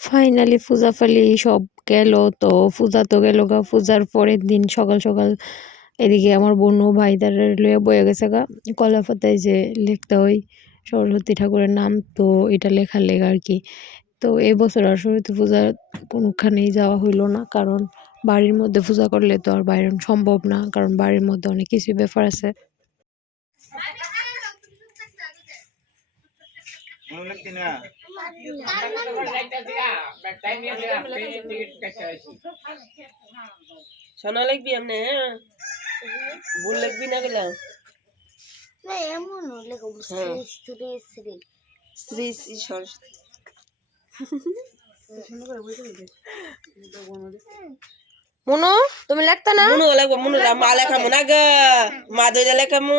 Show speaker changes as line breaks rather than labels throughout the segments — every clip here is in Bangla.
ফাইনালি ফুজাফালি সব গেল। তো পূজা তো গেল গা পূজার পরের দিন সকাল সকাল এদিকে আমার বোনও ভাইদার লয়ে বয়ে গেছে গা। কলা পাতায় যে লিখতে হয় সরস্বতী ঠাকুরের নাম, তো এটা লেখার লেখা আর কি। তো এই বছর আর সরস্বতী পূজার কোনোখানেই যাওয়া হইল না, কারণ বাড়ির মধ্যে পূজা করলে তো আর বাইরে সম্ভব না, কারণ বাড়ির মধ্যে অনেক কিছু ব্যাপার আছে।
সোনা লিখবি এমনি হ্যাঁ? ভুল লিখবি না গেলাম।
না কম
হ্যাঁ।
শ্রী শ্রী
শ্রী শ্রী সরস্বতী।
মনো তুমি লেখতা না?
মুনু লাগবো মনু মা লেখা মুনা গা। মা দইটা লেখা মু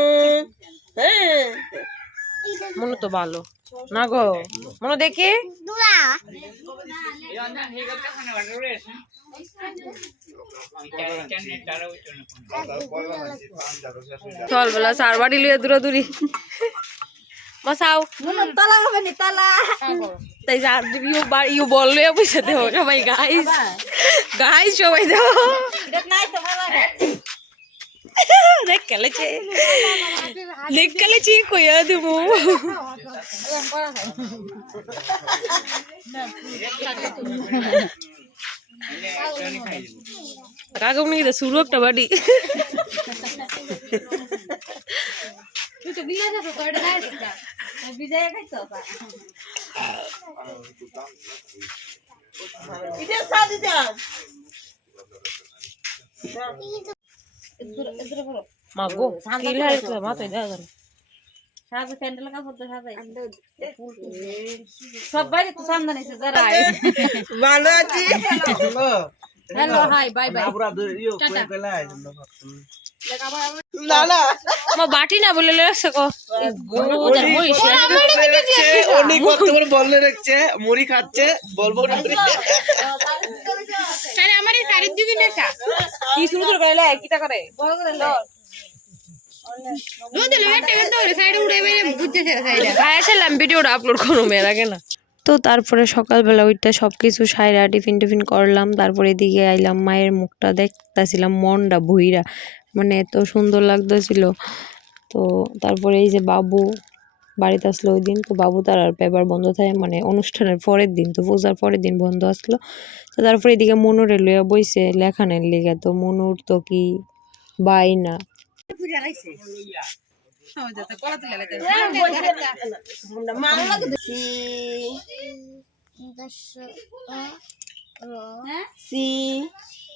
হ্যাঁ।
মনো তো ভালো। না গো মনো দেখি। চল বলা চার বাড়ি লিয়ে দূরে দূরি মাসাও
তালা হবে নি তালা।
তাই চার ইউ ইউ সবাই গাইস গাইস সবাই দেও। দেখ কেলেছে দেখ কেলেছি কইয়া দেবো কাকুমনি তো শুরু একটা বাড়ি
এটা সাদি দাও
মা গো কি লাগে মা তো দেখা। গেল
সবাই তো সামনে নিছে যারা
ভালো আছি।
হ্যালো। Hi bye bye.
না না।
মা বাটি না বলে লেছে কো গোজার
কত করে বললে রাখছে মুড়ি খাচ্ছে বলব না
আরে আমারই শাড়ির দিকে নেশা।
কি শুরু করে
বড় করে?
তো তারপরে সকালবেলা ওইটা সব কিছু সাইরা টিফিন টিফিন করলাম, তারপরে এদিকে আইলাম, মায়ের মুখটা দেখতেছিলাম, মনটা ভুইরা মানে এত সুন্দর লাগতেছিল। তো তারপরে এই যে বাবু বাড়িতে আসলো ওই দিন, তো বাবু তার আর পেপার বন্ধ থাকে মানে অনুষ্ঠানের পরের দিন, তো পূজার পরের দিন বন্ধ আসলো। তো তারপরে এদিকে মনুরে লইয়া বইছে লেখানের লিগে, তো মনুর তো কি বাই না।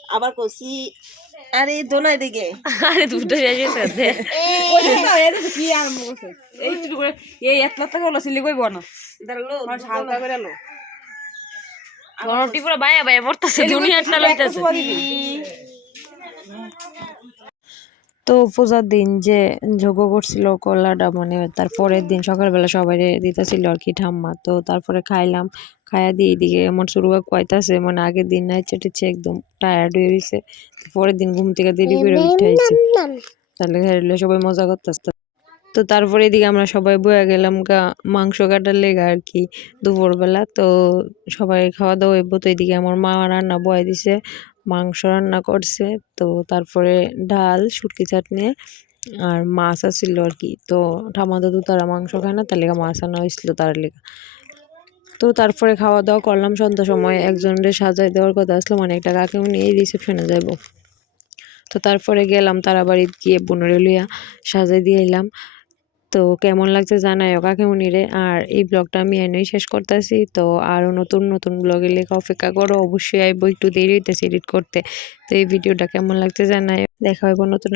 আবার আরে দোনাই দিকে
আরে দুটো
কি করছে এই শুরু করে এই এক লাখ টাকা হলো সিলি কইব না
দাঁড়াল হালকা করে লো
গরমটি পুরো বায়া বায়া পড়তেছে দুনিয়াটা লইতেছে তো পূজার দিন যে যোগ্য করছিল কলাটা মানে তার পরের দিন সকালবেলা সবাই দিতেছিল আর কি ঠাম্মা। তো তারপরে খাইলাম খাইয়া দিয়ে এদিকে এমন শুরু কয়তাছে মানে আগের দিন নাইচে টিচে একদম টায়ার্ড হয়ে গেছে। পরের দিন ঘুম থেকে দেরি করে উঠাইছে তাহলে সবাই মজা করতেছে। তো তারপরে এদিকে আমরা সবাই বয়ে গেলাম গা মাংস কাটার লেগে আর কি দুপুরবেলা। তো সবাই খাওয়া দাওয়া হইব তো এদিকে আমার মা রান্না বয়ে দিছে। মাংস রান্না করছে। তো তারপরে ডাল, শুটকি চাটনি আর মাছ আছিল আর কি। তো ঠামা দাদু তারা মাংস খায় না, তার লেগে মাছ আনা হয়েছিল তার লেগে। তো তারপরে খাওয়া দাওয়া করলাম সন্ধ্যা সময়। একজনের সাজাই দেওয়ার কথা আসলো মানে একটা কাকিমনি এই রিসেপশনে যাইব। তো তারপরে গেলাম তারা বাড়িতে গিয়ে বোনের লইয়া সাজাই দিয়ে এলাম তো কেমন লাগছে জানাই ওকা কেমন রে? আর এই ব্লগটা আমি এনেই শেষ করতেছি, তো আরও নতুন নতুন ব্লগে লেখা অপেক্ষা করো, অবশ্যই আইব, একটু দেরি হইতেছে এডিট করতে। তো এই ভিডিওটা কেমন লাগছে জানাই, দেখা হইব নতুন